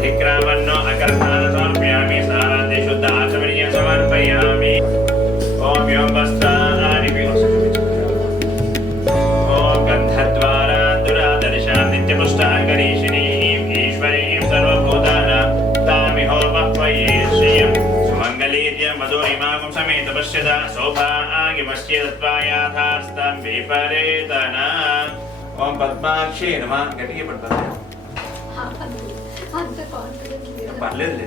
अधिक्रामन्नो अकर्मान् समर्पयामि सारान्ते शुद्ध आचमनीय समर्पयामि ओम यों वस्त्राणि ओम गन्धद्वारा दुरादर्शां नित्यपुष्टाङ्गरीषिणीं ईश्वरीं सर्वभूतानां तामिहोमह्वये श्रियं सुमङ्गलीर्य मधुरिमागं समेत पश्यता सौभाग्यमश्चेदत्वायाथास्तं विपरेतना ओम पद्माक्षी नमः गट्टिगे पडतदा పర్లేదు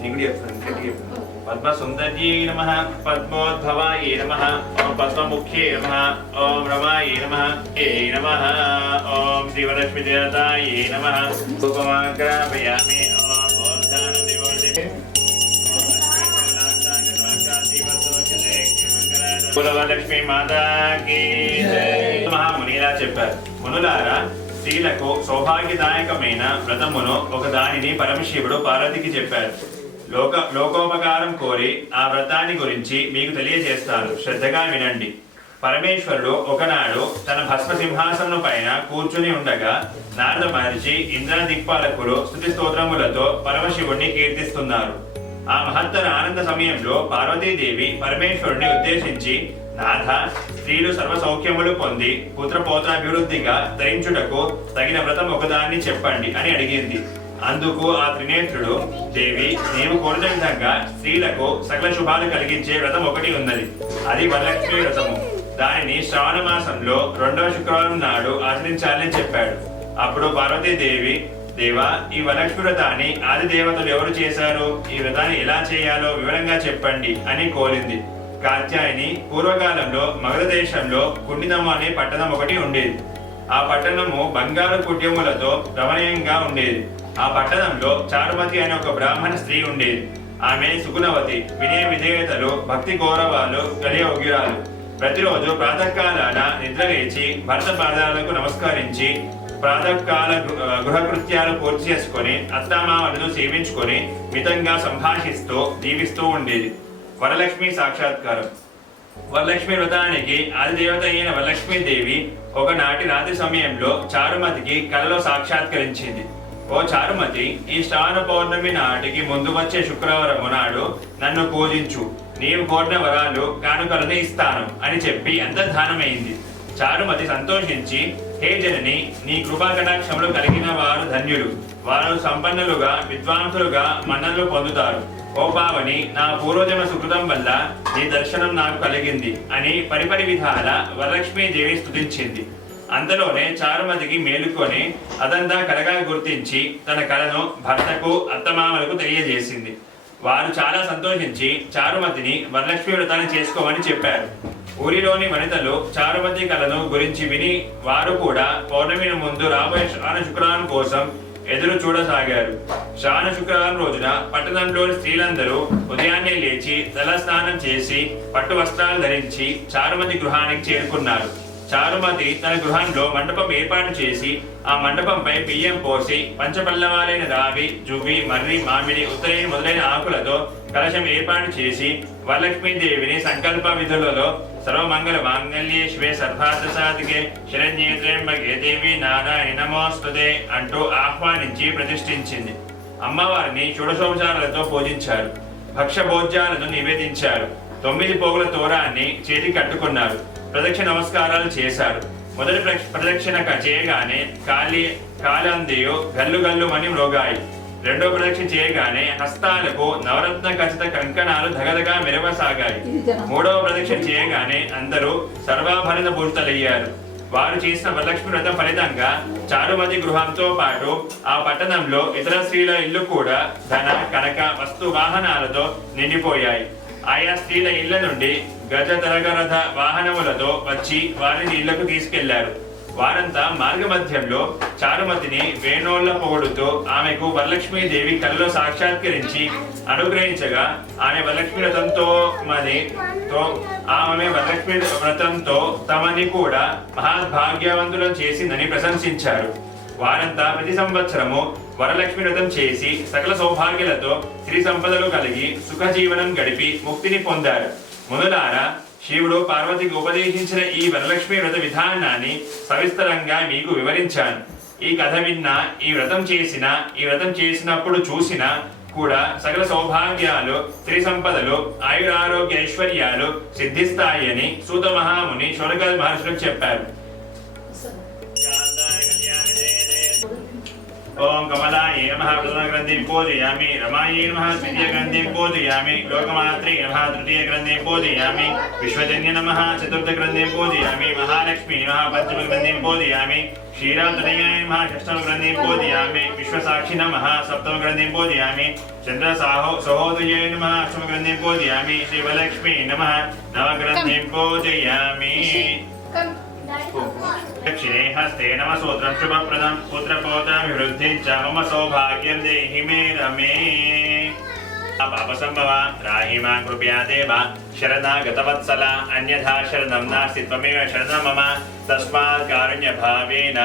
నీకు చెప్తాను పద్మ సుందర్యై నమః పద్మోద్భవాయై నమః ఓం పద్మముఖ్యై నమః ఓం రమాయై నమః ఏ నమః ఓం శ్రీవరలక్ష్మీ దేవతాయై నమః ధూపమాగ్రాపయామి ఓం ఓర్ధానం నివర్తితే కులవలక్ష్మీ మాతాకి మహామునిలా చెప్పారు. మునులారా, స్త్రీలకు సౌభాగ్యదాయకమైన వ్రతమును ఒకదానిని పరమశివుడు పార్వతికి చెప్పారు. లోకోపకారం కోరి ఆ వ్రతాన్ని గురించి మీకు తెలియజేస్తాను, శ్రద్ధగా వినండి. పరమేశ్వరుడు ఒకనాడు తన భస్మ సింహాసనం పైన కూర్చుని ఉండగా నారద మహర్షి ఇంద్ర దిక్పాలకులు స్తుతి స్తోత్రములతో పరమశివుడిని కీర్తిస్తున్నారు. ఆ మహత్తర ఆనంద సమయంలో పార్వతీదేవి పరమేశ్వరుడిని ఉద్దేశించి, నాథ, స్త్రీలు సర్వ సౌఖ్యములు పొంది పుత్రపోత్రాభివృద్ధిగా ధరించుటకు తగిన వ్రతం ఒకదాన్ని చెప్పండి అని అడిగింది. అందుకు ఆ త్రినేత్రుడు, దేవి, నీవు కోరిన విధంగా స్త్రీలకు సకల శుభాలు కలిగించే వ్రతం ఒకటి ఉన్నది. అది వరలక్ష్మి వ్రతము. దానిని శ్రావణ మాసంలో 2వ శుక్రవారం నాడు ఆచరించాలని చెప్పాడు. అప్పుడు పార్వతీదేవి, దేవా, ఈ వరలక్ష్మి వ్రతాన్ని ఆది దేవతలు ఎవరు చేశారు? ఈ వ్రతాన్ని ఎలా చేయాలో వివరంగా చెప్పండి అని కోరింది. కాత్యాయని పూర్వకాలంలో మగధ దేశంలో కుండినము అనే పట్టణం ఒకటి ఉండేది. ఆ పట్టణము బంగారు కుట్యములతో రమణీయంగా ఉండేది. ఆ పట్టణంలో చారుమతి అనే ఒక బ్రాహ్మణ స్త్రీ ఉండేది. ఆమె సుగుణవతి, వినయ విధేయతలు, భక్తి గౌరవాలు కలియోగ్యురాలు. ప్రతిరోజు ప్రాతకాలాన నిద్రలేచి భర్త పాదాలకు నమస్కరించి ప్రాతకాల గృహకృత్యాలు పూర్తి చేసుకుని అత్తామామలను సేవించుకొని మితంగా సంభాషిస్తూ దీవిస్తూ ఉండేది. వరలక్ష్మి సాక్షాత్కారం. వరలక్ష్మి వ్రతానికి ఆదిదేవత అయిన వరలక్ష్మీదేవి ఒకనాటి రాత్రి సమయంలో చారుమతికి కలలో సాక్షాత్కరించింది. ఓ చారుమతి, ఈ శ్రావణ పౌర్ణమి నాటికి ముందు వచ్చే శుక్రవారం నాడు నన్ను పూజించు, నీవు కోరిన వరాలు కానుకలను ఇస్తాను అని చెప్పి అంతర్ధానమైంది. చారుమతి సంతోషించి, హే జనని, నీ కృపా కటాక్షములు కలిగిన వారు ధన్యులు, వారు సంపన్నులుగా విద్వాంసులుగా మన్ననలు పొందుతారు. ఓ పావని, నా పూర్వజన్మ సుకృతం వల్ల నీ దర్శనం నాకు కలిగింది అని పరిపరి విధాల వరలక్ష్మీదేవి స్తుతించింది. అంతలోనే చారుమతికి మేలుకొని అదంతా కలగా గుర్తించి తన కలను భర్తకు అత్తమామలకు తెలియజేసింది. వారు చాలా సంతోషించి చారుమతిని వరలక్ష్మి వ్రతాన్ని చేసుకోమని చెప్పారు. ఊరిలోని వనితలు చారుమతి కలను గురించి విని వారు కూడా పౌర్ణమిని ముందు రాబోయే శ్రావణ శుక్రవారం కోసం ఎదురు చూడసాగారు. శ్రావణ శుక్రవారం రోజున పట్టణంలోని స్త్రీలందరూ ఉదయాన్నే లేచి తలస్నానం చేసి పట్టు వస్త్రాలు ధరించి చారుమతి గృహానికి చేరుకున్నారు. చారుమతి తన గృహంలో మండపం ఏర్పాటు చేసి ఆ మండపంపై బియ్యం పోసి పంచపల్లవాలైన రావి, జువ్వి, మర్రి, మామిడి, ఉత్తరేణి మొదలైన ఆకులతో కలశం ఏర్పాటు చేసి వరలక్ష్మీదేవిని సంకల్ప విధులలో సర్వమంగళ మాంగళ్యే శివే సర్వార్థ సాధికే శరణ్యే త్ర్యంబకే దేవి నారాయణి నమోస్తుతే అంటూ ఆహ్వానించి ప్రతిష్ఠించింది. అమ్మవారిని షోడశోపచారాలతో పూజించారు. భక్ష్య భోజ్యాలను నివేదించారు. 9 పోగుల తోరాన్ని చేతి కట్టుకున్నారు. ప్రదక్షిణ నమస్కారాలు చేశారు. మొదటి ప్రదక్షిణ చేయగానే కాలందియు గల్లు గల్లుమని మ్రోగాయి. రెండో ప్రదక్షిణ చేయగానే హస్తాలకు నవరత్న ఖచ్చిత కంకణాలు ధగధగా మెరవసాగాయి. మూడవ ప్రదక్షిణ చేయగానే అందరూ సర్వాభరణ భూషితులయ్యారు. వారు చేసిన వరలక్ష్మి వ్రతం ఫలితంగా చారుమతి గృహంతో పాటు ఆ పట్టణంలో ఇతర స్త్రీల ఇల్లు కూడా ధన, కనక, వస్తు వాహనాలతో నిండిపోయాయి. ఆయా స్త్రీల ఇళ్ల నుండి గజ తరగరథ వాహనములతో వచ్చి వారిని ఇళ్లకు తీసుకెళ్లారు. వారంతా మార్గ మధ్యంలో చారుమతిని వేణోళ్ల పొగుడుతూ ఆమెకు వరలక్ష్మీదేవి కలలో సాక్షాత్కరించి అనుగ్రహించగా ఆమె వరలక్ష్మి వ్రతంతో తమని కూడా మహాభాగ్యవంతులను చేసిందని ప్రశంసించారు. వారంతా ప్రతి సంవత్సరము వరలక్ష్మి వ్రతం చేసి సకల సౌభాగ్యాలతో స్త్రీ సంపదలు కలిగి సుఖజీవనం గడిపి ముక్తిని పొందారు. మునులారా, శివుడు పార్వతికి ఉపదేశించిన ఈ వరలక్ష్మి వ్రత విధానాన్ని సవిస్తరంగా మీకు వివరించాను. ఈ కథ విన్నా, ఈ వ్రతం చేసినప్పుడు చూసినా కూడా సకల సౌభాగ్యాలు, త్రి సంపదలు, ఆయురారోగ్య ఐశ్వర్యాలు సిద్ధిస్తాయని సూత మహాముని శౌనకాది మహర్షులకు చెప్పారు. ఓం కమలాయ నమః ప్రథమ గ్రంథిం పూజయామి, రమాయ నమః ద్వితీయ గ్రంథిం పూజయామి, లోకమాత్రే నమః తృతీయ గ్రంథిం పూజయామి, విశ్వజన్య నమః చతుర్థ గ్రంథిం పూజయామి, మహాలక్ష్మీ నమః పంచమ గ్రంథిం పూజయామి, క్షీరాతనయాయ నమః షష్టమ గ్రంథిం పూజయామి, విశ్వసాక్షి నమః సప్తమ గ్రంథిం పూజయామి, చంద్ర సహోదయాయ నమః అష్టమ గ్రంథిం పూజయామి, శివలక్ష్మీ నమః నవ గ్రంథిం పూజయామి. दक्षिणे हस्ते नम सूत्रं शुभप्रदं पुत्रपौत्राभिवृद्धिं च मम सौभाग्यं देहि मे रमे. पापसंभवा राहि मां कृपया देव शरणागतवत्सला, अन्यथा शरणं नास्ति त्वमेव शरणं मम, तस्मात् कारुण्यभावेन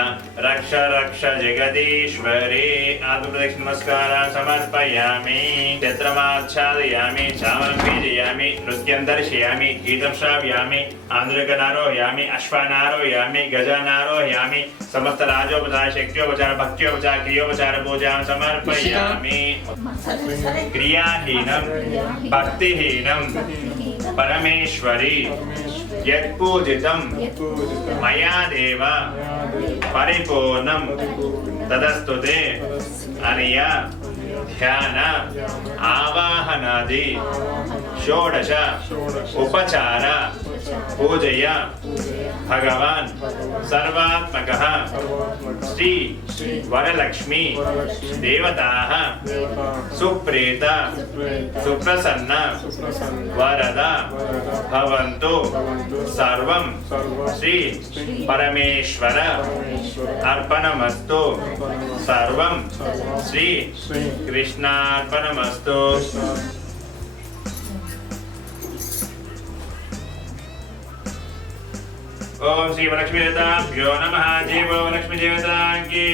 रक्ष रक्ष जगदीश्वरे. आत्मप्रदक्षिण नमस्कारान् समर्पयामि, छत्रमाच्छादयामि, चामरं पीजयामि, नृत्यं दर्शयामि, गीतं श्रावयामि, आन्द्रिकनारोहयामि, अश्वानारोहयामि, गजानारोहयामि, समस्त राजोपचार शक्त्योपचार भक्त्योपचार क्रियोपचार पूजां समर्पयामि. क्रियाहीनं भक्तिहीनं परमेश्वरी यत्पूजितं मया देव परिपूर्णं तदस्तु ते. अनया ध्यान आवाहनादि षोडश उपचार पूजय भगवान् सर्वात्मकः श्री वरलक्ष्मी देवताः सुप्रीत सुप्रसन्न वरद भवन्तु. सर्वं श्री परमेश्वर अर्पणमस्तु, सर्वं श्री कृष्णार्पणमस्तु. ओम श्री वरलक्ष्मी देवताभ्यो नमः. जय लक्ष्मी देवता की